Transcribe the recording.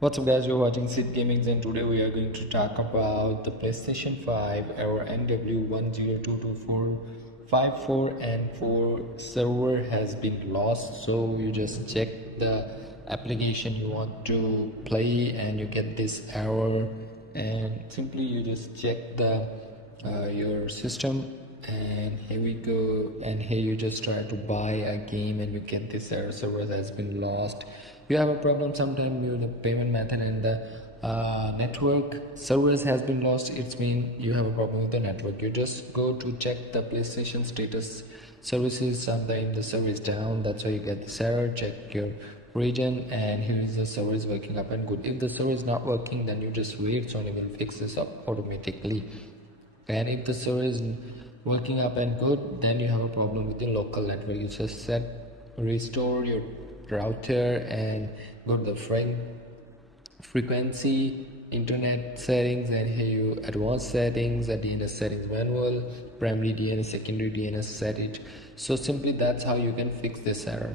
What's up guys, you're watching Sid Gaming and today we are going to talk about the PlayStation 5. Our NW-102254 and 4 server has been lost, so you just check the application you want to play and you get this error, and simply you just check the your system, and here we go, and here you just try to buy a game and you get this error, server has been lost. You have a problem sometime with the payment method and the network servers has been lost. It's mean you have a problem with the network. You just go to check the PlayStation status services, sometimes the server is down, that's why you get this error. Check your region and here is the server is working up and good. If the server is not working, then you just wait, Sony will fix this up automatically. And if the server is working up and good, then you have a problem with the local network. You just restore your router and go to the frequency internet settings, and here you advanced settings, the DNS settings manual, primary DNS, secondary DNS set it. So simply that's how you can fix this error.